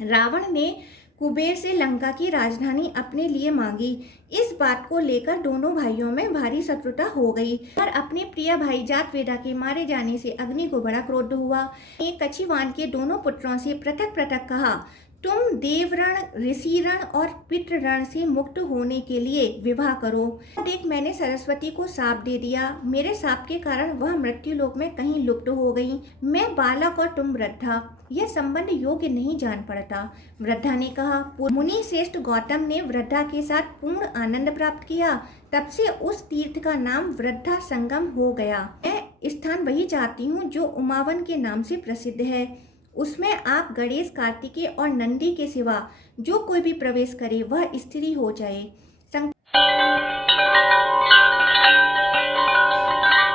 रावण ने कुबेर से लंका की राजधानी अपने लिए मांगी। इस बात को लेकर दोनों भाइयों में भारी शत्रुता हो गई और अपने प्रिय भाई जातवेदा के मारे जाने से अग्नि को बड़ा क्रोध हुआ। एक कछिवान के दोनों पुत्रों से पृथक पृथक कहा, तुम देवरण, ऋषिरण और पितृरण से मुक्त होने के लिए विवाह करो। देख, मैंने सरस्वती को शाप दे दिया। मेरे शाप के कारण वह मृत्यु लोक में कहीं लुप्त हो गई। मैं बालक और तुम वृद्धा, यह संबंध योग्य नहीं जान पड़ता। वृद्धा ने कहा, मुनि श्रेष्ठ गौतम ने वृद्धा के साथ पूर्ण आनंद प्राप्त किया। तब से उस तीर्थ का नाम वृद्धा संगम हो गया। मैं स्थान वही चाहती हूँ जो उमावन के नाम से प्रसिद्ध है। उसमें आप गणेश, कार्तिकेय और नंदी के सिवा जो कोई भी प्रवेश करे वह स्त्री हो जाए।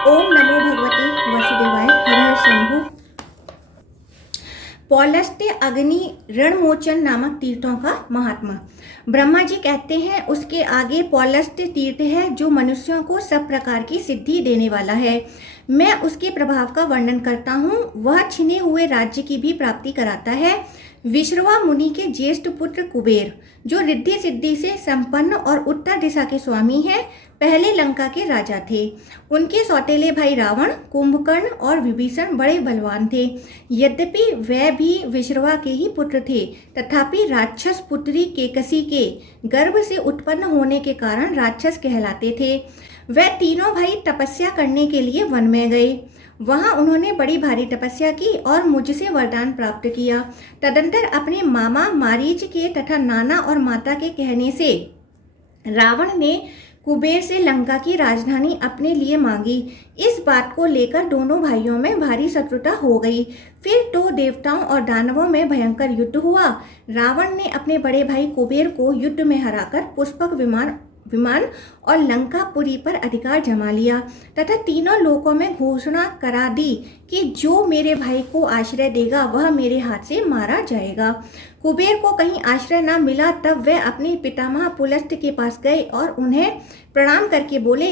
ओम नमो भगवते वसुदेवाय। हर हर शंभु। पौलस्त्य, अग्नि, रणमोचन नामक तीर्थों का महात्मा। ब्रह्मा जी कहते हैं उसके आगे पौलस्त्य तीर्थ है जो मनुष्यों को सब प्रकार की सिद्धि देने वाला है। मैं उसके प्रभाव का वर्णन करता हूँ। वह छिने हुए राज्य की भी प्राप्ति कराता है। विश्रवा मुनि के ज्येष्ठ पुत्र कुबेर, जो रिद्धि सिद्धि से संपन्न और उत्तर दिशा के स्वामी हैं, पहले लंका के राजा थे। उनके सौतेले भाई रावण, कुंभकर्ण और विभीषण बड़े बलवान थे। यद्यपि वे भी विश्रवा के ही पुत्र थे, तथापि राक्षस पुत्री केकसी के गर्भ से उत्पन्न होने के कारण राक्षस कहलाते थे। वे तीनों भाई तपस्या करने के लिए वन में गए। वहां उन्होंने बड़ी भारी तपस्या की और मुझसे वरदान प्राप्त किया। तदंतर अपने मामा मारीच के तथा नाना और माता के कहने से रावण ने कुबेर से लंका की राजधानी अपने लिए मांगी। इस बात को लेकर दोनों भाइयों में भारी शत्रुता हो गई। फिर तो देवताओं और दानवों में भयंकर युद्ध हुआ। रावण ने अपने बड़े भाई कुबेर को युद्ध में हराकर पुष्पक विमान और लंकापुरी पर अधिकार जमा लिया तथा तीनों लोकों में घोषणा करा दी कि जो मेरे भाई को आश्रय देगा वह मेरे हाथ से मारा जाएगा। कुबेर को कहीं आश्रय न मिला, तब वे अपने पितामह पुलस्त्य के पास गए और उन्हें प्रणाम करके बोले,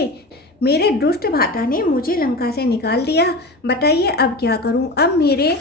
मेरे दुष्ट भ्राता ने मुझे लंका से निकाल दिया। बताइए अब क्या करूं? अब मेरे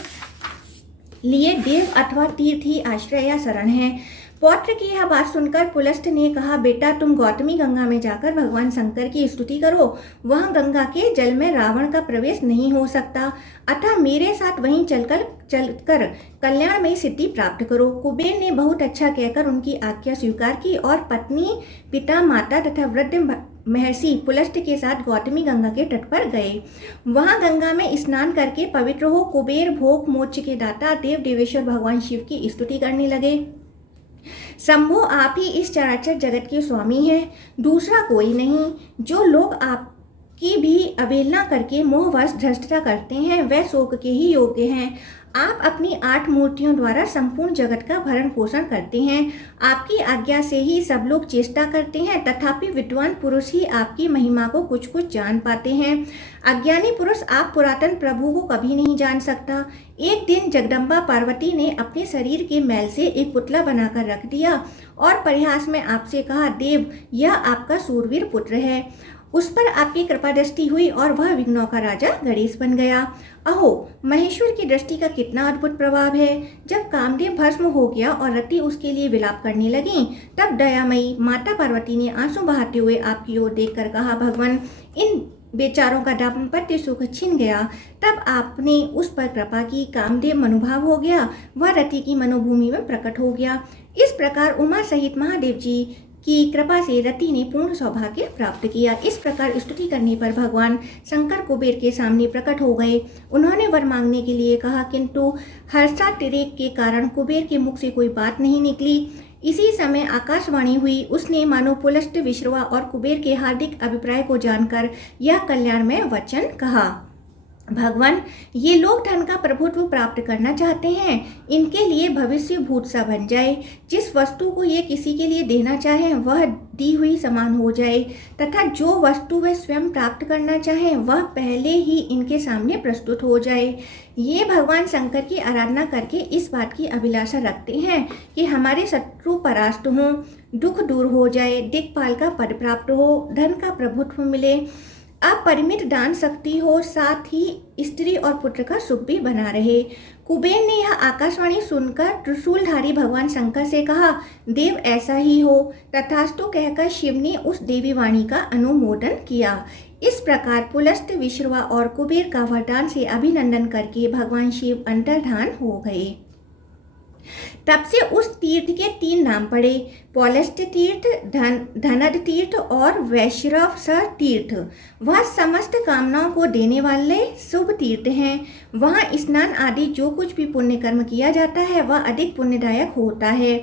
लिए देव अथवा तीर्थ ही आश्रय या शरण है। पौत्र की यह बात सुनकर पुलस्त्य ने कहा, बेटा तुम गौतमी गंगा में जाकर भगवान शंकर की स्तुति करो। वहां गंगा के जल में रावण का प्रवेश नहीं हो सकता। अतः मेरे साथ वहीं चलकर कल्याणमयी सिद्धि प्राप्त करो। कुबेर ने बहुत अच्छा कहकर उनकी आज्ञा स्वीकार की और पत्नी, पिता, माता तथा वृद्ध महर्षि पुलस्त्य के साथ गौतमी गंगा के तट पर गए। वहां गंगा में स्नान करके पवित्र हो कुबेर भोग मोक्ष के दाता देव देवेश्वर भगवान शिव की स्तुति करने लगे। शंभो, आप ही इस चराचर जगत के स्वामी हैं, दूसरा कोई नहीं। जो लोग आपकी भी अवहेलना करके मोहवश भ्रष्टता करते हैं वे शोक के ही योग्य हैं। आप अपनी 8 मूर्तियों द्वारा संपूर्ण जगत का भरण पोषण करते हैं। आपकी आज्ञा से ही सब लोग चेष्टा करते हैं, तथापि विद्वान पुरुष ही आपकी महिमा को कुछ कुछ जान पाते हैं। अज्ञानी पुरुष आप पुरातन प्रभु को कभी नहीं जान सकता। एक दिन जगदम्बा पार्वती ने अपने शरीर के मैल से एक पुतला बनाकर रख दिया और परिहास में आपसे कहा, देव यह आपका सूरवीर पुत्र है। उस पर आपकी कृपा दृष्टि हुई और वह विघ्नों का राजा गणेश बन गया। अहो, महेश्वर की दृष्टि का कितना अद्भुत प्रभाव है। जब कामदेव भस्म हो गया और रति उसके लिए विलाप करने लगी, तब दयामयी माता पार्वती ने आंसू बहाते हुए आपकी ओर देखकर कहा, भगवान इन बेचारों का दाम्पत्य सुख छिन गया। तब आपने उस पर कृपा की, कामदेव मनोभाव हो गया, वह रति की मनोभूमि में प्रकट हो गया। इस प्रकार उमा सहित महादेव जी की कृपा से रति ने पूर्ण सौभाग्य प्राप्त किया। इस प्रकार स्तुति करने पर भगवान शंकर कुबेर के सामने प्रकट हो गए। उन्होंने वर मांगने के लिए कहा, किंतु हर्षातिरेक के कारण कुबेर के मुख से कोई बात नहीं निकली। इसी समय आकाशवाणी हुई। उसने मानो पुलस्त्य, विश्रवा और कुबेर के हार्दिक अभिप्राय को जानकर यह कल्याणमय वचन कहा, भगवान ये लोग धन का प्रभुत्व प्राप्त करना चाहते हैं। इनके लिए भविष्य भूत सा बन जाए। जिस वस्तु को ये किसी के लिए देना चाहें वह दी हुई समान हो जाए, तथा जो वस्तु वे स्वयं प्राप्त करना चाहें वह पहले ही इनके सामने प्रस्तुत हो जाए। ये भगवान शंकर की आराधना करके इस बात की अभिलाषा रखते हैं कि हमारे शत्रु परास्त हों, दुख दूर हो जाए, दिक्पाल का पद प्राप्त हो, धन का प्रभुत्व मिले, अपरिमित दान शक्ति हो, साथ ही स्त्री और पुत्र का सुख भी बना रहे। कुबेर ने यह आकाशवाणी सुनकर त्रिशूलधारी भगवान शंकर से कहा, देव ऐसा ही हो। तथास्तु कहकर शिव ने उस देवी वाणी का अनुमोदन किया। इस प्रकार पुलस्त, विश्रवा और कुबेर का वरदान से अभिनंदन करके भगवान शिव अंतर्धान हो गए। तब से उस तीर्थ के 3 नाम पड़े, पौलस्त तीर्थ, धनद तीर्थ और वैश्रव तीर्थ। वह समस्त कामनाओं को देने वाले शुभ तीर्थ हैं। वहाँ स्नान आदि जो कुछ भी पुण्य कर्म किया जाता है वह अधिक पुण्यदायक होता है।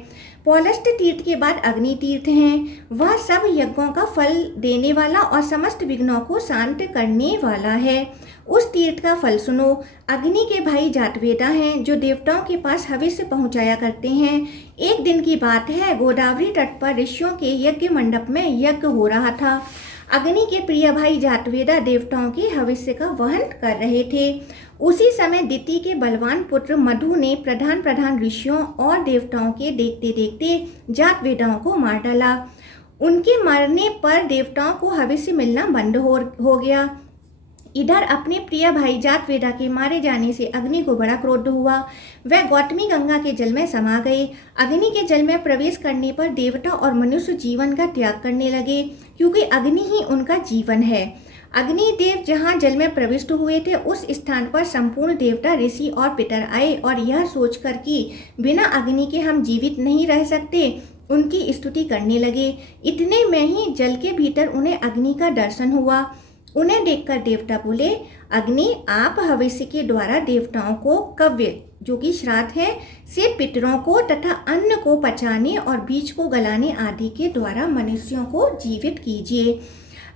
पौलस्त तीर्थ के बाद अग्नि तीर्थ हैं। वह सब यज्ञों का फल देने वाला और समस्त विघ्नों को शांत करने वाला है। उस तीर्थ का फल सुनो। अग्नि के भाई जातवेदा हैं जो देवताओं के पास हविष्य पहुंचाया करते हैं। एक दिन की बात है, गोदावरी तट पर ऋषियों के यज्ञ मंडप में यज्ञ हो रहा था। अग्नि के प्रिय भाई जातवेदा देवताओं के हविष्य का वहन कर रहे थे। उसी समय दिति के बलवान पुत्र मधु ने प्रधान ऋषियों और देवताओं के देखते देखते जातवेदाओं को मार डाला। उनके मरने पर देवताओं को हविष्य मिलना बंद हो गया। इधर अपने प्रिय भाई जातवेदा के मारे जाने से अग्नि को बड़ा क्रोध हुआ। वह गौतमी गंगा के जल में समा गए। अग्नि के जल में प्रवेश करने पर देवता और मनुष्य जीवन का त्याग करने लगे, क्योंकि अग्नि ही उनका जीवन है। अग्निदेव जहाँ जल में प्रविष्ट हुए थे उस स्थान पर संपूर्ण देवता, ऋषि और पितर आए और यह सोचकर कि बिना अग्नि के हम जीवित नहीं रह सकते, उनकी स्तुति करने लगे। इतने में ही जल के भीतर उन्हें अग्नि का दर्शन हुआ। उन्हें देखकर देवता बोले, अग्नि, आप हविष्य के द्वारा देवताओं को कव्य, जो कि श्राद्ध है, से पितरों को तथा अन्न को पचाने और बीज को गलाने आदि के द्वारा मनुष्यों को जीवित कीजिए।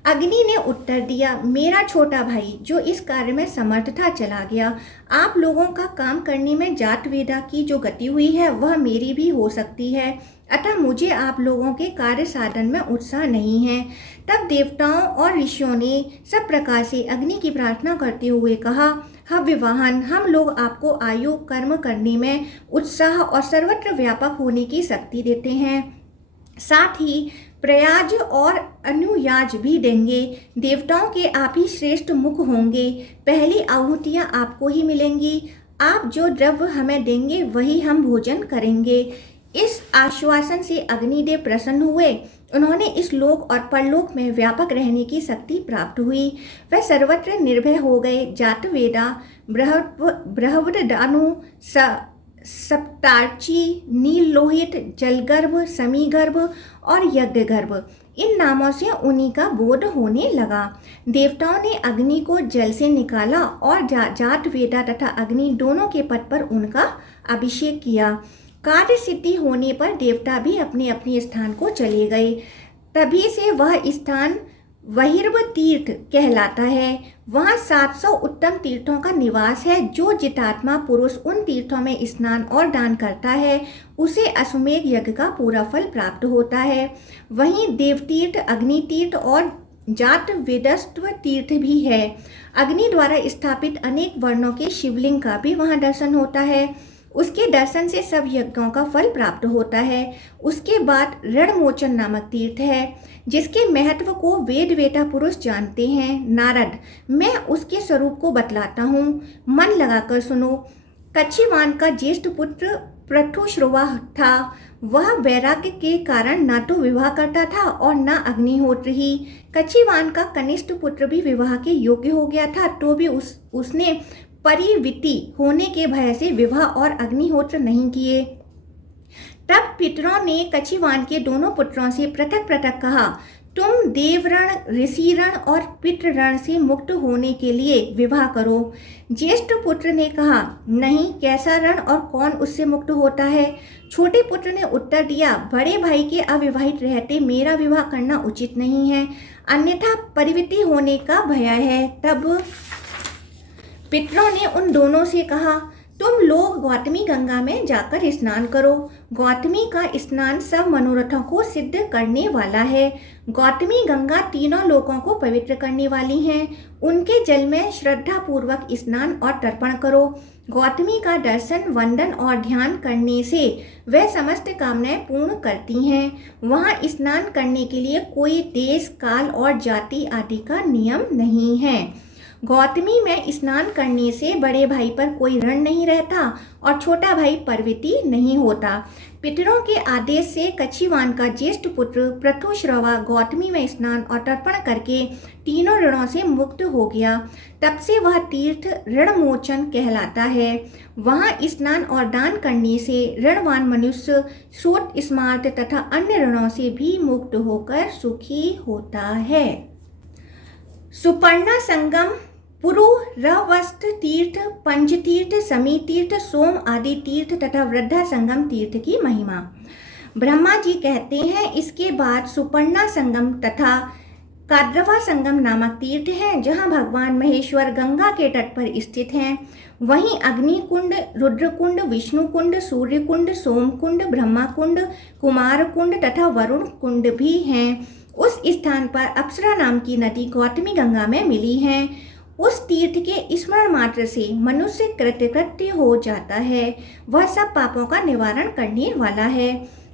अग्नि ने उत्तर दिया, मेरा छोटा भाई जो इस कार्य में समर्थ था चला गया। आप लोगों का काम करने में जातवेदा की जो गति हुई है वह मेरी भी हो सकती है, अतः मुझे आप लोगों के कार्य साधन में उत्साह नहीं है। तब देवताओं और ऋषियों ने सब प्रकार से अग्नि की प्रार्थना करते हुए कहा, हव्यवाहन, हम लोग आपको आयु, कर्म करने में उत्साह और सर्वत्र व्यापक होने की शक्ति देते हैं। साथ ही प्रयाज और अनुयाज भी देंगे। देवताओं के आप ही श्रेष्ठ मुख होंगे। पहली आहुतियाँ आपको ही मिलेंगी। आप जो द्रव्य हमें देंगे वही हम भोजन करेंगे। इस आश्वासन से अग्निदेव प्रसन्न हुए। उन्होंने इस लोक और परलोक में व्यापक रहने की शक्ति प्राप्त हुई। वह सर्वत्र निर्भय हो गए। जातवेदा, बृहद्दानु, सप्तार्ची, नीललोहित, जलगर्भ, समीगर्भ और यज्ञगर्भ, इन नामों से उन्हीं का बोध होने लगा। देवताओं ने अग्नि को जल से निकाला और जातवेदा तथा अग्नि दोनों के पद पर उनका अभिषेक किया। कार्य सिद्धि होने पर देवता भी अपने अपने स्थान को चले गए। तभी से वह स्थान वहिर्व तीर्थ कहलाता है। वहाँ 700 उत्तम तीर्थों का निवास है। जो जितात्मा पुरुष उन तीर्थों में स्नान और दान करता है उसे अश्वमेध यज्ञ का पूरा फल प्राप्त होता है। वहीं देवतीर्थ, अग्नि तीर्थ और जातवेदस्त्व तीर्थ भी है। अग्नि द्वारा स्थापित अनेक वर्णों के शिवलिंग का भी वहाँ दर्शन होता है। उसके दर्शन से सब यज्ञों का फल प्राप्त होता है। उसके बाद रणमोचन नामक तीर्थ है, जिसके महत्व को वेद वेता पुरुष जानते हैं। नारद, मैं उसके स्वरूप को बतलाता हूँ, मन लगाकर सुनो। कच्छिवान का ज्येष्ठ पुत्र पृथुश्रवा था। वह वैराग्य के कारण न तो विवाह करता था और न अग्निहोत्र ही। कच्छिवान का कनिष्ठ पुत्र भी विवाह के योग्य हो गया था, तो भी उसने परिविति होने के भय से विवाह और अग्निहोत्र नहीं किए। तब पितरों ने कच्छिवान के दोनों पुत्रों से पृथक पृथक कहा, तुम देवरण, ऋषिरण और पितृरण से मुक्त होने के लिए विवाह करो। ज्येष्ठ पुत्र ने कहा, नहीं, कैसा रण और कौन उससे मुक्त होता है। छोटे पुत्र ने उत्तर दिया, बड़े भाई के अविवाहित रहते मेरा विवाह करना उचित नहीं है, अन्यथा परिविति होने का भय है। तब पितरों ने उन दोनों से कहा, तुम लोग गौतमी गंगा में जाकर स्नान करो। गौतमी का स्नान सब मनोरथों को सिद्ध करने वाला है। गौतमी गंगा तीनों लोकों को पवित्र करने वाली हैं। उनके जल में श्रद्धा पूर्वक स्नान और तर्पण करो। गौतमी का दर्शन, वंदन और ध्यान करने से वह समस्त कामनाएं पूर्ण करती हैं। वहाँ स्नान करने के लिए कोई देश, काल और जाति आदि का नियम नहीं है। गौतमी में स्नान करने से बड़े भाई पर कोई ऋण नहीं रहता और छोटा भाई परविति नहीं होता। पितरों के आदेश से कच्छीवान का ज्येष्ठ पुत्र पृथुश्रवा गौतमी में स्नान और तर्पण करके तीनों ऋणों से मुक्त हो गया। तब से वह तीर्थ ऋणमोचन कहलाता है। वहाँ स्नान और दान करने से ऋणवान मनुष्य शोथ स्मार्त तथा अन्य ऋणों से भी मुक्त होकर सुखी होता है। सुपर्णा संगम, पुरुरवस्थ तीर्थ, पंचतीर्थ, समी तीर्थ, सोम आदि तीर्थ तथा वृद्धा संगम तीर्थ की महिमा। ब्रह्मा जी कहते हैं, इसके बाद सुपर्णा संगम तथा काद्रवा संगम नामक तीर्थ हैं, जहां भगवान महेश्वर गंगा के तट पर स्थित हैं। वहीं अग्नि कुंड, रुद्र कुंड, विष्णु कुंड, सूर्य कुंड, सोम कुंड, ब्रह्मा कुंड, कुमार कुंड तथा वरुण कुंड भी हैं। उस स्थान पर अप्सरा नाम की नदी गौतमी गंगा में मिली है। उस तीर्थ के स्मरण मात्र से मनुष्य कृतकृत्य हो जाता है। वह सब पापों का निवारण करने वाला है।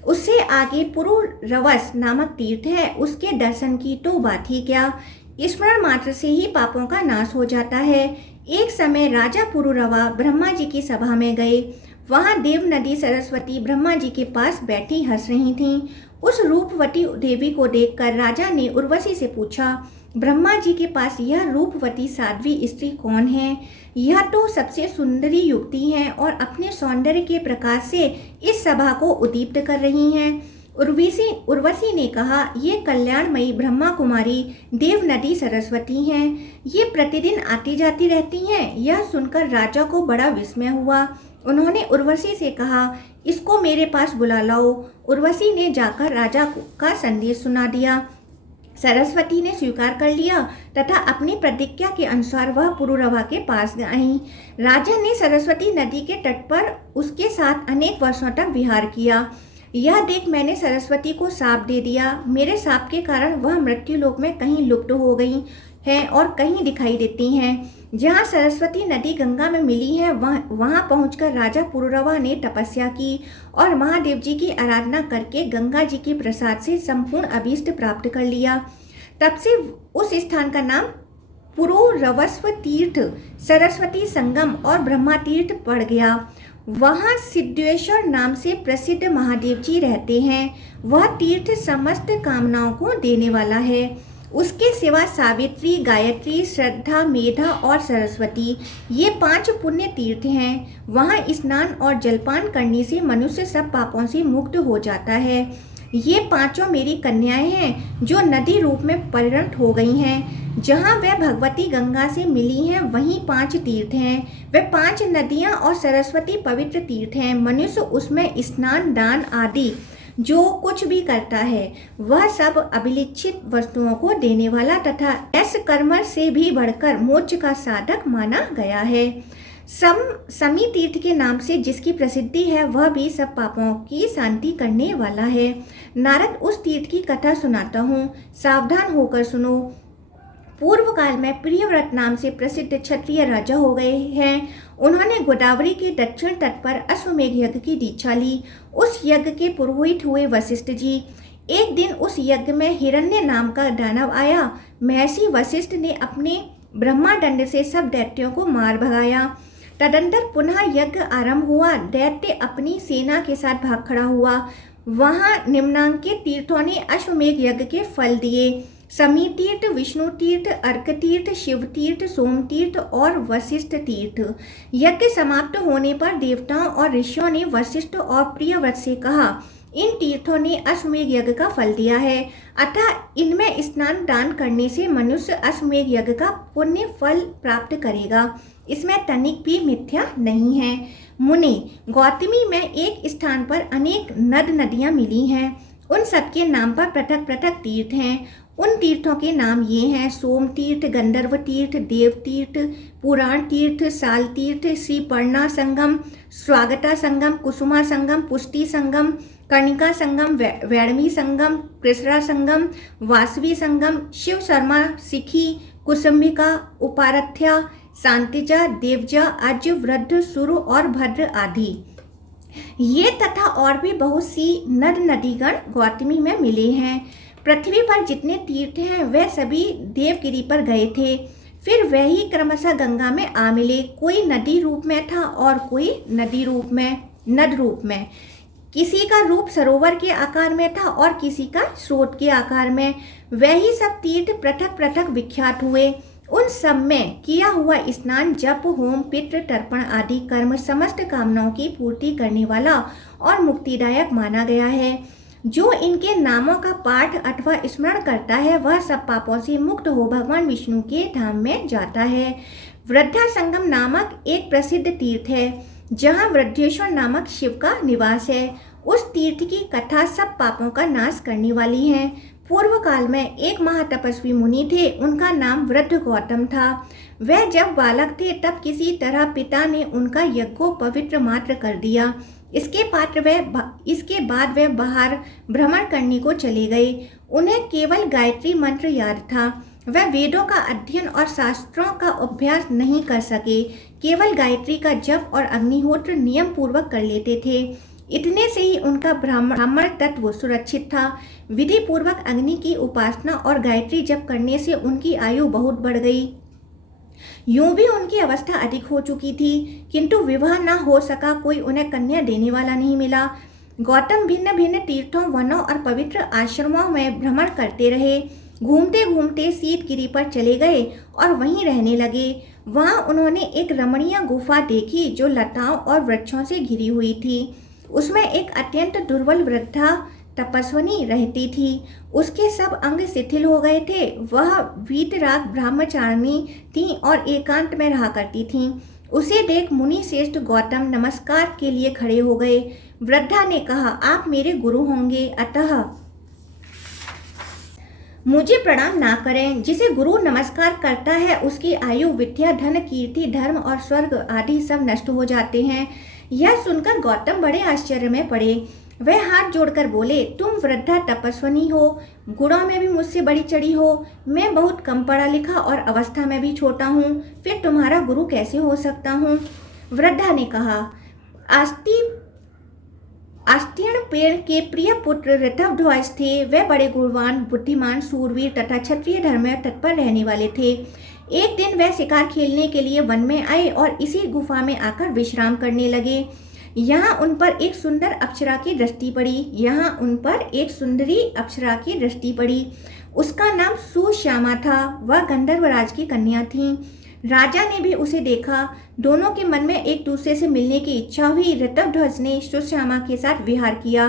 उससे आगे पुरुरवस नामक तीर्थ है। उसके दर्शन की तो बात ही क्या, स्मरण मात्र से ही पापों का नाश हो जाता है। एक समय राजा पुरुरवा ब्रह्मा जी की सभा में गए। वहाँ देव नदी सरस्वती ब्रह्मा जी के पास बैठी हंस रही थीं। उस रूपवती देवी को देखकर राजा ने उर्वशी से पूछा, ब्रह्मा जी के पास यह रूपवती साध्वी स्त्री कौन है? यह तो सबसे सुंदरी युवती है और अपने सौंदर्य के प्रकाश से इस सभा को उद्दीप्त कर रही हैं। उर्वशी ने कहा, ये कल्याणमयी ब्रह्मा कुमारी देव नदी सरस्वती हैं। ये प्रतिदिन आती जाती रहती हैं। यह सुनकर राजा को बड़ा विस्मय हुआ। उन्होंने उर्वशी से कहा, इसको मेरे पास बुला लाओ। उर्वशी ने जाकर राजा का संदेश सुना दिया। सरस्वती ने स्वीकार कर लिया तथा अपनी प्रतिज्ञा के अनुसार वह पुरुरवा के पास आई। राजा ने सरस्वती नदी के तट पर उसके साथ अनेक वर्षों तक विहार किया। यह देख मैंने सरस्वती को शाप दे दिया। मेरे शाप के कारण वह मृत्युलोक में कहीं लुप्त हो गई हैं और कहीं दिखाई देती हैं। जहाँ सरस्वती नदी गंगा में मिली है, वहाँ पहुंचकर राजा पुरुरवा ने तपस्या की और महादेव जी की आराधना करके गंगा जी के प्रसाद से संपूर्ण अभीष्ट प्राप्त कर लिया। तब से उस स्थान का नाम पुरुरवस्व तीर्थ, सरस्वती संगम और ब्रह्मा तीर्थ पड़ गया। वहाँ सिद्धेश्वर नाम से प्रसिद्ध महादेव जी रहते हैं। वह तीर्थ समस्त कामनाओं को देने वाला है। उसके सिवा सावित्री, गायत्री, श्रद्धा, मेधा और सरस्वती, ये 5 पुण्य तीर्थ हैं। वहाँ स्नान और जलपान करने से मनुष्य सब पापों से मुक्त हो जाता है। ये 5 मेरी कन्याएं हैं जो नदी रूप में परिणत हो गई हैं। जहाँ वह भगवती गंगा से मिली हैं, वहीं 5 तीर्थ हैं। वे 5 नदियाँ और सरस्वती पवित्र तीर्थ हैं। मनुष्य उसमें स्नान, दान आदि जो कुछ भी करता है, वह सब अभिलिखित वस्तुओं को देने वाला तथा ऐसे कर्म से भी बढ़कर मोक्ष का साधक माना गया है। समी तीर्थ के नाम से जिसकी प्रसिद्धि है, वह भी सब पापों की शांति करने वाला है। नारद उस तीर्थ की कथा सुनाता हूँ, सावधान होकर सुनो। पूर्व काल में प्रियव्रत नाम से प्रसिद्ध क्षत्रिय राजा हो गए हैं। उन्होंने गोदावरी के दक्षिण तट पर अश्वमेघ यज्ञ की दीक्षा ली। उस यज्ञ के पुरोहित हुए वशिष्ठ जी। एक दिन उस यज्ञ में हिरण्य नाम का दानव आया। महर्षि वशिष्ठ ने अपने ब्रह्मादंड से सब दैत्यों को मार भगाया। तदंतर पुनः यज्ञ आरंभ हुआ। दैत्य अपनी सेना के साथ भाग खड़ा हुआ। वहां निम्नांकित तीर्थों ने अश्वमेघ यज्ञ के फल दिए। समी तीर्थ, विष्णु तीर्थ, अर्क तीर्थ, शिव तीर्थ, सोम तीर्थ और वशिष्ठ तीर्थ। यज्ञ समाप्त होने पर देवताओं और ऋषियों ने वशिष्ठ और प्रियव्रत से कहा, इन तीर्थों ने अश्वमेघ यज्ञ का फल दिया है, अतः इनमें स्नान दान करने से मनुष्य अश्वमेघ यज्ञ का पुण्य फल प्राप्त करेगा। इसमें तनिक भी मिथ्या नहीं है। मुनि, गौतमी में एक स्थान पर अनेक नद नदियाँ मिली हैं। उन सबके नाम पर पृथक पृथक तीर्थ हैं। उन तीर्थों के नाम ये हैं, सोम तीर्थ, गंधर्व तीर्थ, देव तीर्थ, पुराण तीर्थ, साल तीर्थ, श्रीपर्णा संगम, स्वागता संगम, कुसुमा संगम, पुष्टि संगम, कर्णिका संगम, वैड़मी संगम, कृष्णा संगम, वासवी संगम, शिव शर्मा सिखी, कुसुम्बिका, उपारथ्या, शांतिजा, देवजा, अज, वृद्ध, सुरु और भद्र आदि। ये तथा और भी बहुत सी नद नदीगण गौतमी में मिले हैं। पृथ्वी पर जितने तीर्थ हैं, वह सभी देवगिरी पर गए थे। फिर वही क्रमशः गंगा में आ मिले। कोई नदी रूप में था और कोई नद रूप में। किसी का रूप सरोवर के आकार में था और किसी का स्रोत के आकार में। वही सब तीर्थ पृथक पृथक विख्यात हुए। उन सब में किया हुआ स्नान, जप, होम, पितृ तर्पण आदि कर्म समस्त कामनाओं की पूर्ति करने वाला और मुक्तिदायक माना गया है। जो इनके नामों का पाठ अथवा स्मरण करता है वह सब पापों से मुक्त हो भगवान विष्णु के धाम में जाता है। वृद्धा संगम नामक एक प्रसिद्ध तीर्थ है जहाँ वृद्धेश्वर नामक शिव का निवास है। उस तीर्थ की कथा सब पापों का नाश करने वाली है। पूर्व काल में एक महातपस्वी मुनि थे, उनका नाम वृद्ध गौतम था। वह जब बालक थे तब किसी तरह पिता ने उनका यज्ञोपवीत मात्र कर दिया। इसके बाद वे बाहर भ्रमण करने को चले गए। उन्हें केवल गायत्री मंत्र याद था। वह वेदों का अध्ययन और शास्त्रों का अभ्यास नहीं कर सके, केवल गायत्री का जप और अग्निहोत्र नियम पूर्वक कर लेते थे। इतने से ही उनका ब्राह्मण तत्व सुरक्षित था। विधि पूर्वक अग्नि की उपासना और गायत्री जप करने से उनकी आयु बहुत बढ़ गई। यूं भी उनकी अवस्था अधिक हो चुकी थी, किंतु विवाह न हो सका, कोई उन्हें कन्या देने वाला नहीं मिला। गौतम भिन्न भिन्न तीर्थों, वनों और पवित्र आश्रमों में भ्रमण करते रहे। घूमते घूमते शीतगिरी पर चले गए और वहीं रहने लगे। वहां उन्होंने एक रमणीय गुफा देखी जो लताओं और वृक्षों से घिरी हुई थी। उसमें एक अत्यंत दुर्बल वृद्धा तपस्विनी रहती थी। उसके सब अंग शिथिल हो गए थे। वह वीतराग ब्रह्मचारिणी थी और एकांत में रहा करती थी। उसे देख मुनि श्रेष्ठ गौतम नमस्कार के लिए खड़े हो गए। वृद्धा ने कहा, आप मेरे गुरु होंगे, अतः मुझे प्रणाम ना करें। जिसे गुरु नमस्कार करता है उसकी आयु, विद्या, धन, कीर्ति, धर्म और स्वर्ग आदि सब नष्ट हो जाते हैं। यह सुनकर गौतम बड़े आश्चर्य में पड़े। वह हाथ जोड़कर बोले, तुम वृद्धा तपस्विनी हो, गुणों में भी मुझसे बड़ी चढ़ी हो। मैं बहुत कम पढ़ा लिखा और अवस्था में भी छोटा हूँ, फिर तुम्हारा गुरु कैसे हो सकता हूँ? वृद्धा ने कहा, आस्तीर्ण पेड़ के प्रिय पुत्र ऋतव्ध्वज थे। वे बड़े गुणवान, बुद्धिमान, सूरवीर तथा क्षत्रिय धर्म में तत्पर रहने वाले थे। एक दिन वह शिकार खेलने के लिए वन में आए और इसी गुफा में आकर विश्राम करने लगे। यहाँ उन पर एक सुंदर अप्सरा की दृष्टि पड़ी। उसका नाम सुश्यामा था। वह गंधर्वराज की कन्या थी। राजा ने भी उसे देखा। दोनों के मन में एक दूसरे से मिलने की इच्छा हुई। ऋतव्ध्वज ने सुश्यामा के साथ विहार किया।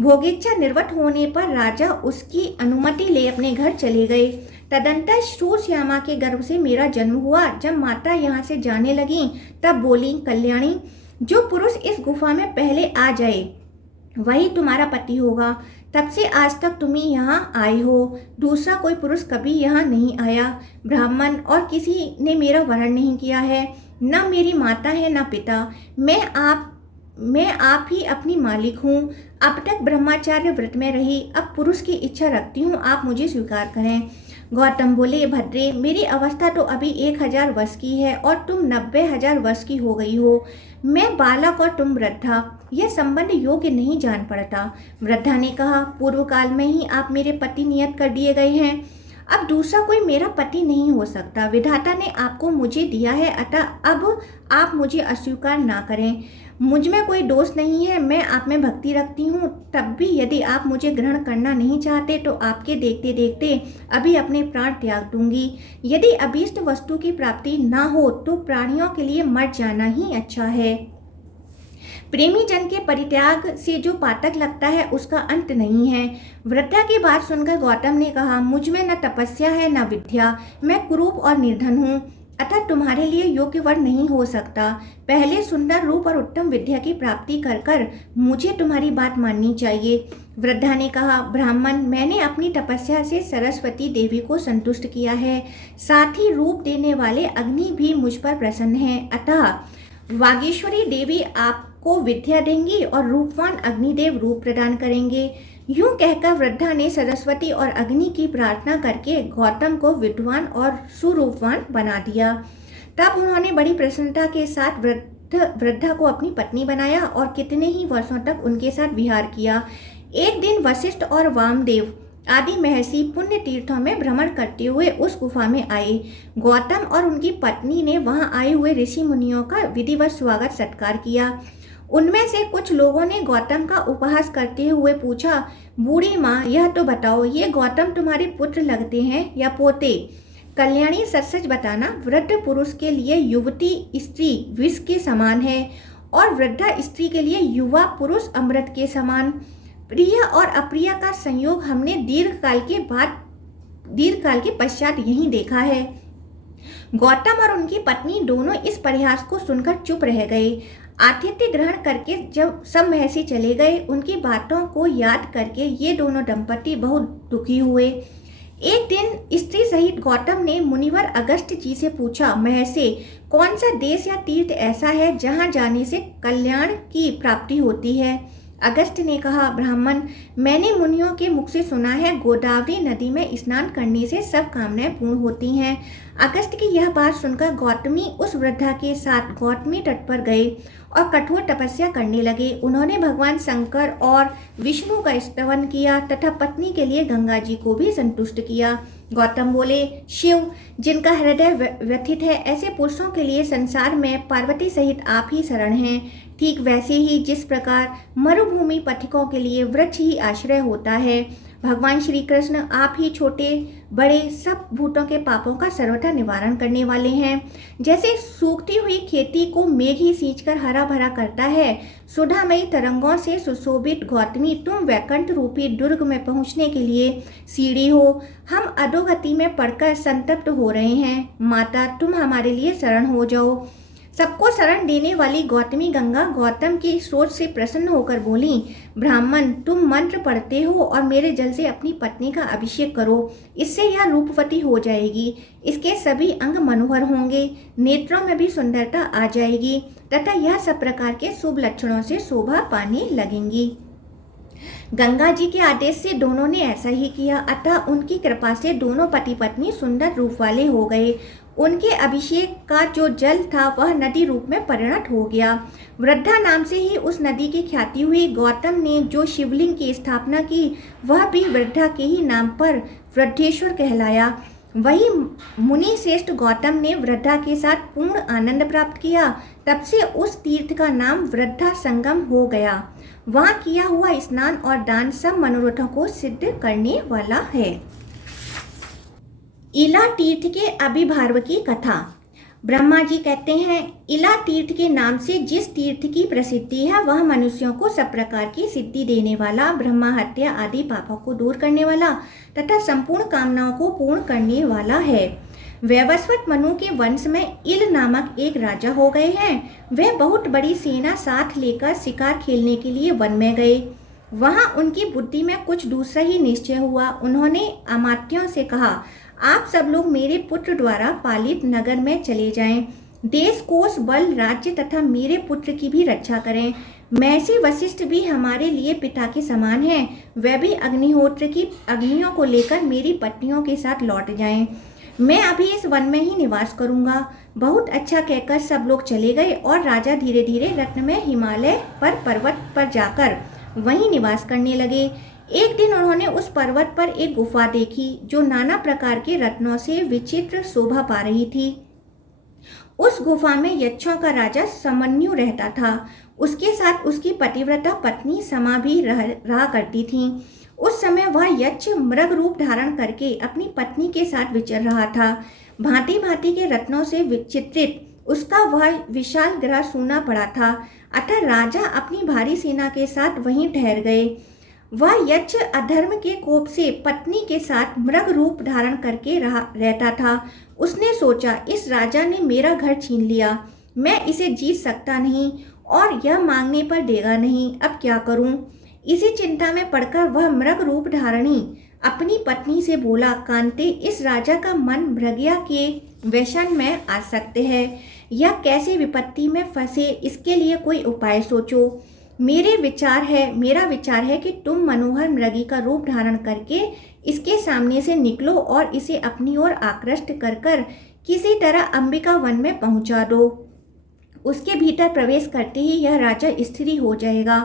भोगेच्छा निवृत्त होने पर राजा उसकी अनुमति ले अपने घर चले गए। तदंतर सुश्यामा के गर्भ से मेरा जन्म हुआ। जब माता यहाँ से जाने लगी तब बोली, कल्याणी, जो पुरुष इस गुफा में पहले आ जाए वही तुम्हारा पति होगा। तब से आज तक तुम ही यहाँ आए हो, दूसरा कोई पुरुष कभी यहाँ नहीं आया। ब्राह्मण और किसी ने मेरा वरण नहीं किया है, न मेरी माता है न पिता। मैं आप ही अपनी मालिक हूँ। अब तक ब्रह्मचार्य व्रत में रही, अब पुरुष की इच्छा रखती हूँ, आप मुझे स्वीकार करें। गौतम बोले, भद्रे, मेरी अवस्था तो अभी 1000 वर्ष की है और तुम 90,000 वर्ष की हो गई हो। मैं बालक और तुम वृद्धा, यह संबंध योग्य नहीं जान पड़ता। वृद्धा ने कहा, पूर्व काल में ही आप मेरे पति नियत कर दिए गए हैं, अब दूसरा कोई मेरा पति नहीं हो सकता। विधाता ने आपको मुझे दिया है, अतः अब आप मुझे अस्वीकार ना करें। मुझ में कोई दोष नहीं है, मैं आप में भक्ति रखती हूँ। तब भी यदि आप मुझे ग्रहण करना नहीं चाहते तो आपके देखते देखते अभी अपने प्राण त्याग दूंगी। यदि अभीष्ट वस्तु की प्राप्ति ना हो तो प्राणियों के लिए मर जाना ही अच्छा है। प्रेमी जन के परित्याग से जो पातक लगता है उसका अंत नहीं है। वृद्धा की बात सुनकर गौतम ने कहा, मुझ में न तपस्या है न विद्या, मैं कुरूप और निर्धन हूँ, अतः तुम्हारे लिए योग्य वर नहीं हो सकता। पहले सुंदर रूप और उत्तम विद्या की प्राप्ति कर कर मुझे तुम्हारी बात माननी चाहिए। वृद्धा ने कहा, ब्राह्मण, मैंने अपनी तपस्या से सरस्वती देवी को संतुष्ट किया है, साथ ही रूप देने वाले अग्नि भी मुझ पर प्रसन्न हैं, अतः वागीश्वरी देवी आपको विद्या देंगी और रूपवान अग्निदेव रूप प्रदान करेंगे। यूं कहकर वृद्धा ने सरस्वती और अग्नि की प्रार्थना करके गौतम को विद्वान और सुरूपवान बना दिया। तब उन्होंने बड़ी प्रसन्नता के साथ वृद्धा को अपनी पत्नी बनाया और कितने ही वर्षों तक उनके साथ विहार किया। एक दिन वशिष्ठ और वामदेव आदि महर्षि पुण्य तीर्थों में भ्रमण करते हुए उस गुफा में आए। गौतम और उनकी पत्नी ने वहां आए हुए ऋषि मुनियों का विधिवत स्वागत सत्कार किया। उनमें से कुछ लोगों ने गौतम का उपहास करते हुए पूछा, बूढ़ी माँ, यह तो बताओ, ये गौतम तुम्हारे पुत्र लगते हैं या पोते? कल्याणी, सच सच बताना, वृद्ध पुरुष के लिए युवती स्त्री विष के समान है और वृद्धा स्त्री के लिए युवा पुरुष अमृत के समान। प्रिय और अप्रिय का संयोग हमने दीर्घकाल के पश्चात यही देखा है। गौतम और उनकी पत्नी दोनों इस परिहास को सुनकर चुप रह गए। आतिथ्य ग्रहण करके जब सब महर्षि चले गए, उनकी बातों को याद करके ये दोनों दंपति बहुत दुखी हुए। एक दिन स्त्री सहित गौतम ने मुनिवर अगस्त्य जी से पूछा, महर्षि, कौन सा देश या तीर्थ ऐसा है जहाँ जाने से कल्याण की प्राप्ति होती है? अगस्त्य ने कहा, ब्राह्मण, मैंने मुनियों के मुख से सुना है, गोदावरी नदी में स्नान करने से सब कामनाएं पूर्ण होती हैं। अगस्त्य की यह बात सुनकर गौतमी उस वृद्धा के साथ गौतमी तट पर गए और कठोर तपस्या करने लगे। उन्होंने भगवान शंकर और विष्णु का स्तवन किया तथा पत्नी के लिए गंगा जी को भी संतुष्ट किया। गौतम बोले, शिव, जिनका हृदय व्यथित है, ऐसे पुरुषों के लिए संसार में पार्वती सहित आप ही शरण हैं। ठीक वैसे ही जिस प्रकार मरुभूमि पथिकों के लिए वृक्ष ही आश्रय होता है, भगवान श्री कृष्ण आप ही छोटे बड़े सब भूतों के पापों का सर्वथा निवारण करने वाले हैं। जैसे सूखती हुई खेती को मेघ ही सींचकर हरा भरा करता है, सुधामयी तरंगों से सुशोभित गौतमी, तुम वैकुंठ रूपी दुर्ग में पहुंचने के लिए सीढ़ी हो। हम अधोगति में पड़कर संतप्त हो रहे हैं। माता, तुम हमारे लिए शरण हो जाओ। सबको शरण देने वाली गौतमी गंगा गौतम की सोच से प्रसन्न होकर बोली, ब्राह्मण, तुम मंत्र पढ़ते हो और मेरे जल से अपनी पत्नी का अभिषेक करो। इससे यह रूपवती हो जाएगी, इसके सभी अंग मनोहर होंगे, नेत्रों में भी सुंदरता आ जाएगी तथा यह सब प्रकार के शुभ लक्षणों से शोभा पाने लगेंगी। गंगा जी के आदेश से दोनों ने ऐसा ही किया। अतः उनकी कृपा से दोनों पति पत्नी सुंदर रूप वाले हो गए। उनके अभिषेक का जो जल था वह नदी रूप में परिणत हो गया। वृद्धा नाम से ही उस नदी की ख्याति हुई। गौतम ने जो शिवलिंग की स्थापना की वह भी वृद्धा के ही नाम पर वृद्धेश्वर कहलाया। वही मुनि श्रेष्ठ गौतम ने वृद्धा के साथ पूर्ण आनंद प्राप्त किया। तब से उस तीर्थ का नाम वृद्धा संगम हो गया। वहाँ किया हुआ स्नान और दान सब मनोरथों को सिद्ध करने वाला है। इला तीर्थ के आविर्भाव की कथा। ब्रह्मा जी कहते हैं, इला तीर्थ के नाम से जिस तीर्थ की प्रसिद्धि है वह मनुष्यों को सब प्रकार की सिद्धि देने वाला, ब्रह्मा हत्या आदि पापों को दूर करने वाला तथा संपूर्ण कामनाओं को पूर्ण करने वाला है। वैवस्वत मनु के वंश में इल नामक एक राजा हो गए हैं। वे बहुत बड़ी सेना साथ लेकर शिकार खेलने के लिए वन में गए। वहां उनकी बुद्धि में कुछ दूसरा ही निश्चय हुआ। उन्होंने अमात्यों से कहा, आप सब लोग मेरे पुत्र द्वारा पालित नगर में चले जाएं। देश कोष बल राज्य तथा मेरे पुत्र की भी रक्षा करें। महर्षि वशिष्ठ भी हमारे लिए पिता के समान हैं। वे भी अग्निहोत्र की अग्नियों को लेकर मेरी पत्नियों के साथ लौट जाएं। मैं अभी इस वन में ही निवास करूंगा। बहुत अच्छा कहकर सब लोग चले गए और राजा धीरे धीरे रत्न में हिमालय पर पर्वत पर जाकर वहीं निवास करने लगे। एक दिन उन्होंने उस पर्वत पर एक गुफा देखी जो नाना प्रकार के रत्नों से विचित्र शोभा पा रही थी। उस गुफा में यक्षों का राजा समन्यु रहता था। उसके साथ उसकी पतिव्रता पत्नी समा भी रहा करती थी। उस समय वह यक्ष मृग रूप धारण करके अपनी पत्नी के साथ विचर रहा था। भांति भांति के रत्नों से विचित्रित उसका वह विशाल गृह सूना पड़ा था। अतः राजा अपनी भारी सेना के साथ वहीं ठहर गए। वह यक्ष अधर्म के कोप से पत्नी के साथ मृग रूप धारण करके रहता था। उसने सोचा, इस राजा ने मेरा घर छीन लिया, मैं इसे जीत सकता नहीं और यह मांगने पर देगा नहीं, अब क्या करूं? इसी चिंता में पड़कर वह मृग रूप धारणी अपनी पत्नी से बोला, कांते, इस राजा का मन मृगया के व्यसन में आ सकते हैं। यह कैसे विपत्ति में फंसे, इसके लिए कोई उपाय सोचो। मेरा विचार है कि तुम मनोहर मृगी का रूप धारण करके इसके सामने से निकलो और इसे अपनी ओर आकृष्ट कर किसी तरह अंबिका वन में पहुंचा दो। उसके भीतर प्रवेश करते ही यह राजा स्थिर हो जाएगा।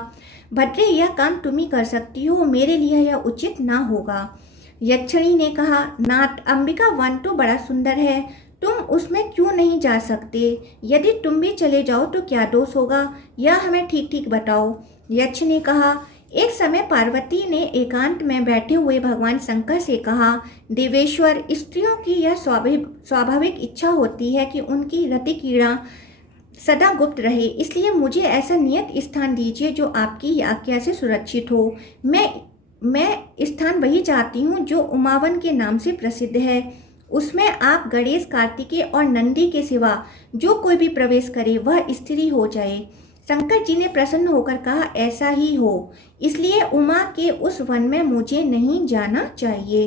भद्रे, यह काम तुम ही कर सकती हो, मेरे लिए यह उचित ना होगा। यक्षिणी ने कहा, नाथ, अंबिका वन तो बड़ा सुंदर है, तुम उसमें क्यों नहीं जा सकते? यदि तुम भी चले जाओ तो क्या दोष होगा, यह हमें ठीक ठीक बताओ। यक्ष ने कहा, एक समय पार्वती ने एकांत में बैठे हुए भगवान शंकर से कहा, देवेश्वर, स्त्रियों की यह स्वाभाविक इच्छा होती है कि उनकी रति क्रीड़ा सदा गुप्त रहे, इसलिए मुझे ऐसा नियत स्थान दीजिए जो आपकी आज्ञा से सुरक्षित हो। मैं स्थान वही चाहती हूँ जो उमावन के नाम से प्रसिद्ध है। उसमें आप गणेश, कार्तिकेय और नंदी के सिवा जो कोई भी प्रवेश करे वह स्त्री हो जाए। शंकर जी ने प्रसन्न होकर कहा, ऐसा ही हो, इसलिए उमा के उस वन में मुझे नहीं जाना चाहिए।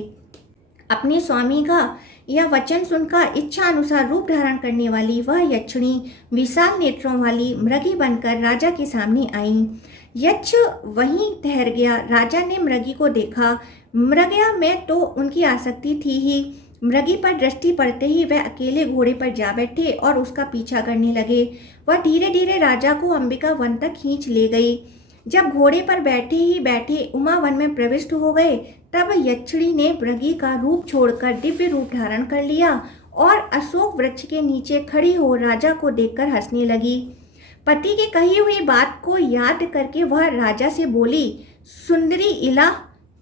अपने स्वामी का यह वचन सुनकर इच्छा अनुसार रूप धारण करने वाली वह यक्षिणी विशाल नेत्रों वाली मृगी बनकर राजा के सामने आई। यक्ष वहीं ठहर गया। राजा ने मृगी को देखा। मृगया में तो उनकी आसक्ति थी ही। मृगी पर दृष्टि पड़ते ही वह अकेले घोड़े पर जा बैठे और उसका पीछा करने लगे। वह धीरे धीरे राजा को अंबिका वन तक खींच ले गई। जब घोड़े पर बैठे ही बैठे उमा वन में प्रविष्ट हो गए, तब यक्षिणी ने मृगी का रूप छोड़कर दिव्य रूप धारण कर लिया और अशोक वृक्ष के नीचे खड़ी हो राजा को देखकर हंसने लगी। पति की कही हुई बात को याद करके वह राजा से बोली, सुंदरी इला,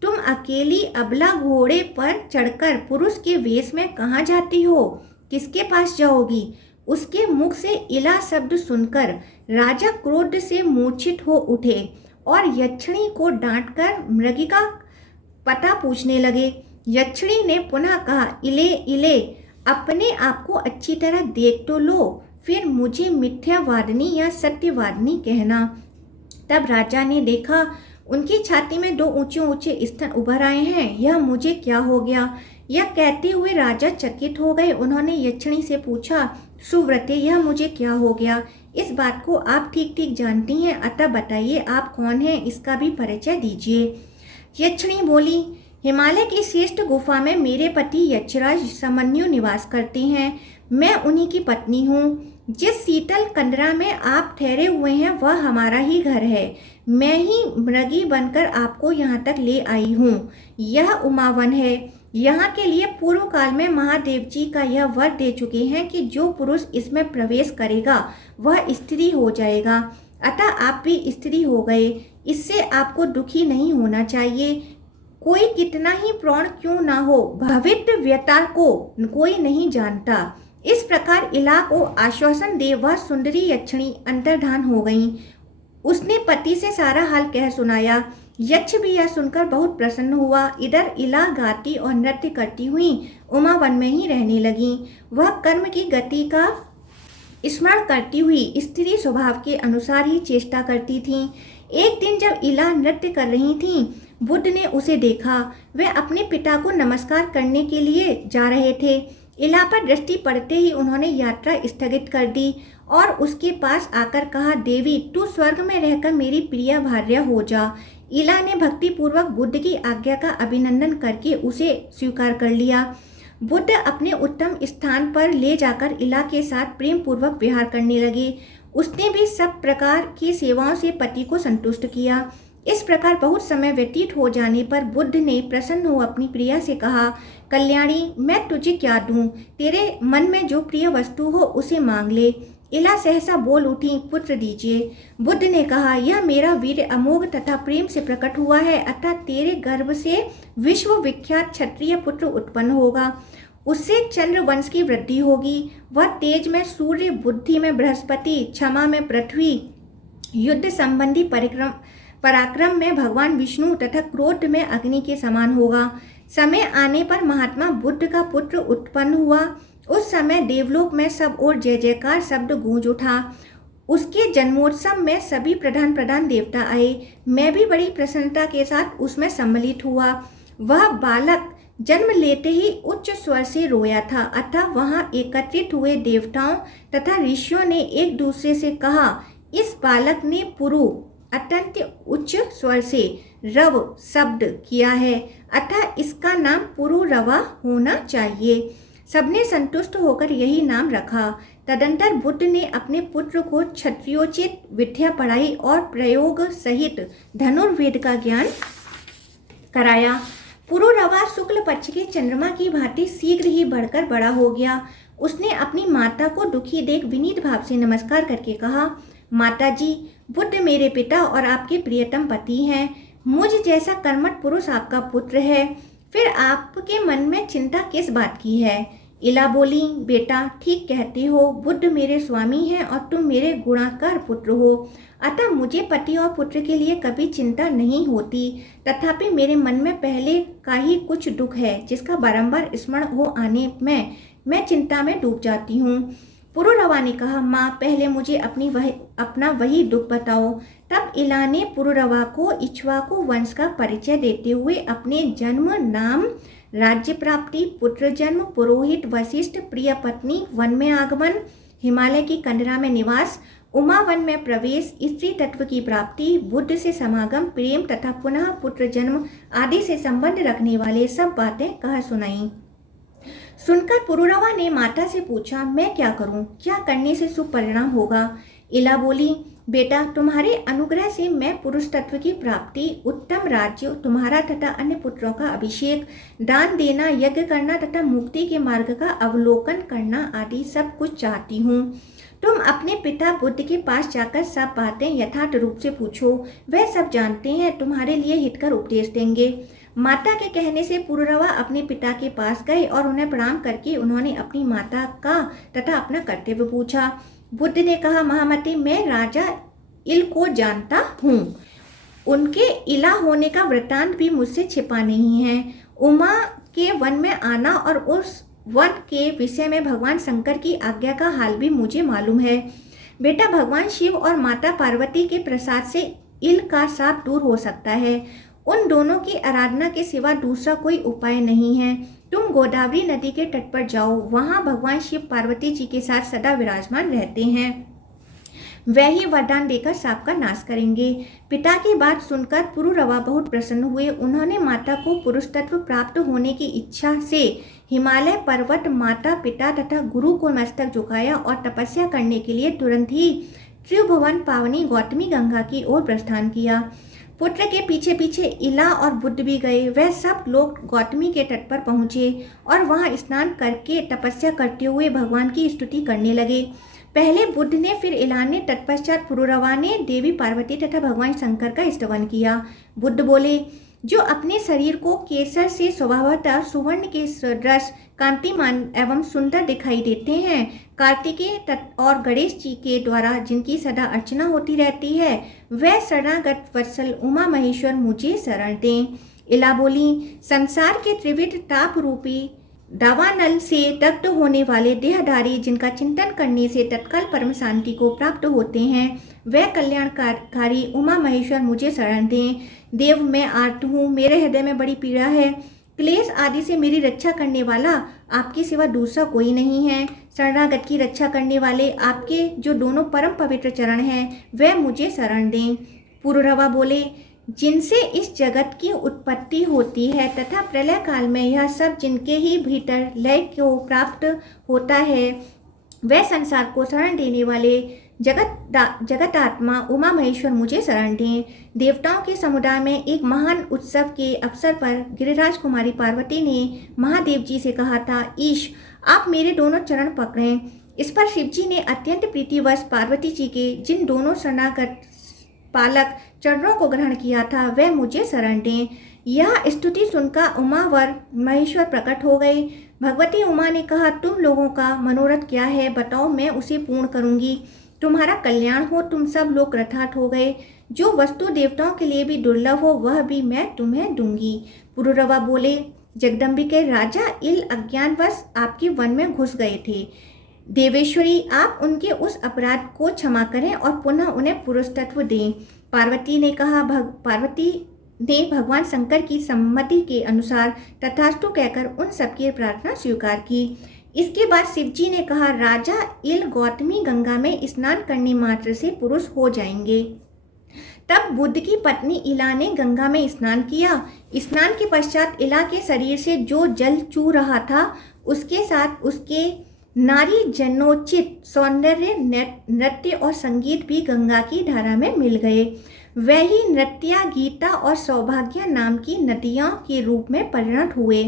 तुम अकेली अबला घोड़े पर चढ़कर पुरुष के वेश में कहाँ जाती हो? किसके पास जाओगी? उसके मुख से इला शब्द सुनकर राजा क्रोध से मूर्छित हो उठे और यक्षिणी को डांटकर मृगी का पता पूछने लगे। यक्षिणी ने पुनः कहा, इले इले, अपने आप को अच्छी तरह देख तो लो, फिर मुझे मिथ्यावादिनी या सत्यवादिनी कहना। तब राजा ने देखा उनकी छाती में 2 ऊंचे ऊंचे स्तन उभर आए हैं। यह मुझे क्या हो गया? यह कहते हुए राजा चकित हो गए। उन्होंने यक्षिणी से पूछा, सुव्रते, यह मुझे क्या हो गया? इस बात को आप ठीक ठीक जानती हैं, अतः बताइए आप कौन हैं, इसका भी परिचय दीजिए। यक्षिणी बोली, हिमालय की श्रेष्ठ गुफा में मेरे पति यक्षराज समन्यु निवास करते हैं। मैं उन्हीं की पत्नी हूँ। जिस शीतल कंदरा में आप ठहरे हुए हैं वह हमारा ही घर है। मैं ही मृगी बनकर आपको यहाँ तक ले आई हूँ। यह उमावन है। यहाँ के लिए पूर्व काल में महादेव जी का यह वर दे चुके हैं कि जो पुरुष इसमें प्रवेश करेगा वह स्त्री हो जाएगा। अतः आप भी स्त्री हो गए। इससे आपको दुखी नहीं होना चाहिए। कोई कितना ही प्रौढ़ क्यों ना हो, भवितव्यता को कोई नहीं जानता। इस प्रकार इला को आश्वासन दे वह सुंदरी यक्षिणी अंतर्धान हो गई। उसने पति से सारा हाल कह सुनाया। यक्ष भी यह सुनकर बहुत प्रसन्न हुआ। इधर इला गाती और नृत्य करती हुई उमावन में ही रहने लगी। वह कर्म की गति का स्मरण करती हुई स्त्री स्वभाव के अनुसार ही चेष्टा करती थी। एक दिन जब इला नृत्य कर रही थी, बुद्ध ने उसे देखा। वे अपने पिता को नमस्कार करने के लिए जा रहे थे। इला पर दृष्टि पड़ते ही उन्होंने यात्रा स्थगित कर दी और उसके पास आकर कहा, देवी, तू स्वर्ग में रहकर मेरी प्रिय भार्या हो जा। इला ने भक्तिपूर्वक बुद्ध की आज्ञा का अभिनंदन करके उसे स्वीकार कर लिया। बुद्ध अपने उत्तम स्थान पर ले जाकर इला के साथ प्रेम पूर्वक विहार करने लगे। उसने भी सब प्रकार की सेवाओं से पति को संतुष्ट किया। इस प्रकार बहुत समय व्यतीत हो जाने पर बुद्ध ने प्रसन्न हो अपनी प्रिया से कहा, कल्याणी, मैं तुझे क्या दूं? तेरे मन में जो प्रिय वस्तु हो उसे मांग ले। इला सहसा बोल उठी, पुत्र दीजिए। बुद्ध ने कहा, यह मेरा वीर अमोघ तथा प्रेम से प्रकट हुआ है, अतः तेरे गर्भ से विश्व विख्यात क्षत्रिय पुत्र उत्पन्न होगा। उससे चंद्र वंश की वृद्धि होगी। वह तेज में सूर्य, बुद्धि में बृहस्पति, क्षमा में पृथ्वी, युद्ध संबंधी पराक्रम में भगवान विष्णु तथा क्रोध में अग्नि के समान होगा। समय आने पर महात्मा बुद्ध का पुत्र उत्पन्न हुआ। उस समय देवलोक में सब ओर जय जयकार शब्द गूंज उठा। उसके जन्मोत्सव में सभी प्रधान देवता आए। मैं भी बड़ी प्रसन्नता के साथ उसमें सम्मिलित हुआ। वह बालक जन्म लेते ही उच्च स्वर से रोया था, अतः वहां एकत्रित हुए देवताओं तथा ऋषियों ने एक दूसरे से कहा, इस बालक ने पुरु अत्यंत उच्च स्वर से रव शब्द किया है, अतः इसका नाम पुरुरवा होना चाहिए। सबने संतुष्ट होकर यही नाम रखा। तदंतर बुद्ध ने अपने पुत्र को क्षत्रियोचित विद्या पढ़ाई और प्रयोग सहित धनुर्वेद का ज्ञान कराया। पुरुरवा शुक्ल पक्ष के चंद्रमा की भांति शीघ्र ही बढ़कर बड़ा हो गया। उसने अपनी माता को दुखी देख विनीत भाव से नमस्कार करके कहा, माता जी, बुद्ध मेरे पिता और आपके प्रियतम पति हैं। मुझ जैसा कर्मठ पुरुष आपका पुत्र है, फिर आपके मन में चिंता किस बात की है? इला बोली, बेटा ठीक कहते हो, बुद्ध मेरे स्वामी हैं और तुम मेरे गुणाकार पुत्र हो, अतः मुझे पति और पुत्र के लिए कभी चिंता नहीं होती। तथापि मेरे मन में पहले का ही कुछ दुख है, जिसका बारंबार स्मरण हो आने में मैं चिंता में डूब जाती हूँ। पुरुरवा ने कहा, माँ पहले मुझे अपना वही दुख बताओ। तब इला ने पुरुरवा को इक्ष्वाकु वंश का परिचय देते हुए अपने जन्म, नाम, राज्य प्राप्ति, पुत्र जन्म, पुरोहित, वशिष्ठ, प्रिय पत्नी, वन में आगमन, हिमालय की कंदरा में निवास, उमा वन में प्रवेश, स्त्री तत्व की प्राप्ति, बुद्ध से समागम, प्रेम तथा पुनः पुत्र जन्म आदि से संबंध रखने वाले सब बातें कह सुनाई। सुनकर पुरुरवा ने माता से पूछा, मैं क्या करूं? क्या करने से शुभ परिणाम होगा? इला बोली, बेटा तुम्हारे अनुग्रह से मैं पुरुष तत्व की प्राप्ति, उत्तम राज्य, तुम्हारा तथा अन्य पुत्रों का अभिषेक, दान देना, यज्ञ करना तथा मुक्ति के मार्ग का अवलोकन करना आदि सब कुछ चाहती हूँ। तुम अपने पिता बुद्ध के पास जाकर सब बातें यथार्थ रूप से पूछो, वह सब जानते हैं, तुम्हारे लिए हितकर उपदेश देंगे। माता के कहने से पुरुरवा अपने पिता के पास गए और उन्हें प्रणाम करके उन्होंने अपनी माता का तथा अपना कर्तव्य पूछा। बुद्ध ने कहा, महामती, मैं राजा इल को जानता हूँ। उनके इला होने का वृत्तांत भी मुझसे छिपा नहीं है। उमा के वन में आना और उस वन के विषय में भगवान शंकर की आज्ञा का हाल भी मुझे मालूम है। बेटा, भगवान शिव और माता पार्वती के प्रसाद से इल का साप दूर हो सकता है। उन दोनों की आराधना के सिवा दूसरा कोई उपाय नहीं है। तुम गोदावरी नदी के तट पर जाओ, वहाँ भगवान शिव पार्वती जी के साथ सदा विराजमान रहते हैं। वह ही वरदान देकर सांप का नाश करेंगे। पिता की बात सुनकर पुरुरवा बहुत प्रसन्न हुए। उन्होंने माता को पुरुष तत्व प्राप्त होने की इच्छा से हिमालय पर्वत, माता, पिता तथा गुरु को मस्तक झुकाया और तपस्या करने के लिए तुरंत ही त्रिभुवन पावनी गौतमी गंगा की ओर प्रस्थान किया। पुत्र के पीछे पीछे इला और बुद्ध भी गए। वह सब लोग गौतमी के तट पर पहुँचे और वहाँ स्नान करके तपस्या करते हुए भगवान की स्तुति करने लगे। पहले बुद्ध ने, फिर इला ने, तत्पश्चात पुरुरवा ने देवी पार्वती तथा भगवान शंकर का स्तवन किया। बुद्ध बोले, जो अपने शरीर को केसर से स्वभावतः सुवर्ण के सदृश कांतिमान एवं सुंदर दिखाई देते हैं, कार्तिकेय और गणेश जी के द्वारा जिनकी सदा अर्चना होती रहती है, वह शरणागत वत्सल उमा महेश्वर मुझे शरण दें। इला बोली, संसार के त्रिविध ताप रूपी दावानल से दग्ध होने वाले देहधारी, जिनका चिंतन करने से तत्काल परम शांति को प्राप्त होते हैं, वह कल्याणकारी उमा महेश्वर मुझे शरण दें। देव, मैं आर्त हूँ, मेरे हृदय में बड़ी पीड़ा है। क्लेश आदि से मेरी रक्षा करने वाला आपके सिवा दूसरा कोई नहीं है। शरणागत की रक्षा करने वाले आपके जो दोनों परम पवित्र चरण हैं, वह मुझे शरण दें। पुरुरवा बोले, जिनसे इस जगत की उत्पत्ति होती है तथा प्रलय काल में यह सब जिनके ही भीतर लय को प्राप्त होता है, वह संसार को शरण देने वाले जगत आत्मा उमा महेश्वर मुझे शरण दें। देवताओं के समुदाय में एक महान उत्सव के अवसर पर गिरिराज कुमारी पार्वती ने महादेव जी से कहा था, ईश, आप मेरे दोनों चरण पकड़ें। इस पर शिव जी ने अत्यंत प्रीतिवश पार्वती जी के जिन दोनों शरणागत पालक चरणों को ग्रहण किया था, वह मुझे शरण दें। यह स्तुति सुनकर उमावर महेश्वर प्रकट हो गए। भगवती उमा ने कहा, तुम लोगों का मनोरथ क्या है, बताओ, मैं उसे पूर्ण करूंगी। तुम्हारा कल्याण हो, तुम सब लोग कृतार्थ हो गए। जो वस्तु देवताओं के लिए भी दुर्लभ हो, वह भी मैं तुम्हें दूंगी। पुरुरवा बोले, जगदम्बिके, राजा इल अज्ञानवश आपके वन में घुस गए थे। देवेश्वरी, आप उनके उस अपराध को क्षमा करें और पुनः उन्हें पुरुष तत्व दें। पार्वती ने भगवान शंकर की सम्मति के अनुसार तथास्तु कहकर उन सबकी प्रार्थना स्वीकार की। इसके बाद शिव जी ने कहा, राजा इल गौतमी गंगा में स्नान करने मात्र से पुरुष हो जाएंगे। तब बुद्ध की पत्नी इला ने गंगा में स्नान किया। स्नान के पश्चात इला के शरीर से जो जल चू रहा था, उसके साथ उसके नारी जनोचित सौंदर्य, नृत्य और संगीत भी गंगा की धारा में मिल गए। वह ही नृत्या, गीता और सौभाग्य नाम की नदियों के रूप में परिणत हुए।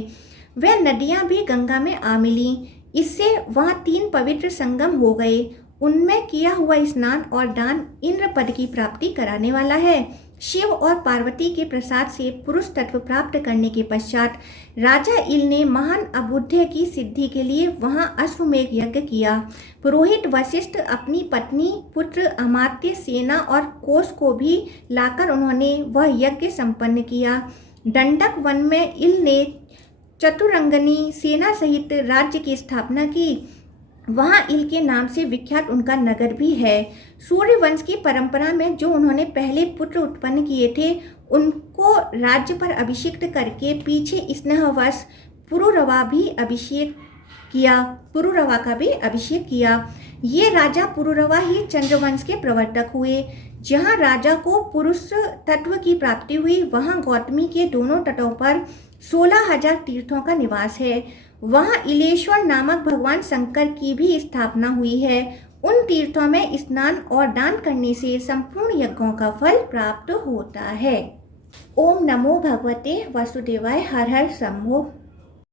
वह नदियां भी गंगा में आ मिली। इससे वहाँ 3 पवित्र संगम हो गए। उनमें किया हुआ स्नान और दान इंद्र पद की प्राप्ति कराने वाला है। शिव और पार्वती के प्रसाद से पुरुष तत्व प्राप्त करने के पश्चात राजा इल ने महान अबुध्य की सिद्धि के लिए वहां अश्वमेध यज्ञ किया। पुरोहित वशिष्ठ अपनी पत्नी, पुत्र, अमात्य, सेना और कोष को भी लाकर उन्होंने वह यज्ञ संपन्न किया। दंडक वन में इल ने चतुरंगनी सेना सहित राज्य की स्थापना की। वहाँ इल के नाम से विख्यात उनका नगर भी है। सूर्य वंश की परंपरा में जो उन्होंने पहले पुत्र उत्पन्न किए थे, उनको राज्य पर अभिषिक्त करके पीछे स्नेहवश पुरुरवा का भी अभिषेक किया। ये राजा पुरुरवा ही चंद्रवंश के प्रवर्तक हुए। जहाँ राजा को पुरुष तत्व की प्राप्ति हुई, वहाँ गौतमी के दोनों तटों पर 16,000 तीर्थों का निवास है। वहाँ इलेश्वर नामक भगवान शंकर की भी स्थापना हुई है। उन तीर्थों में स्नान और दान करने से संपूर्ण यज्ञों का फल प्राप्त होता है। ओम नमो भगवते वासुदेवाय। हर हर शंभो।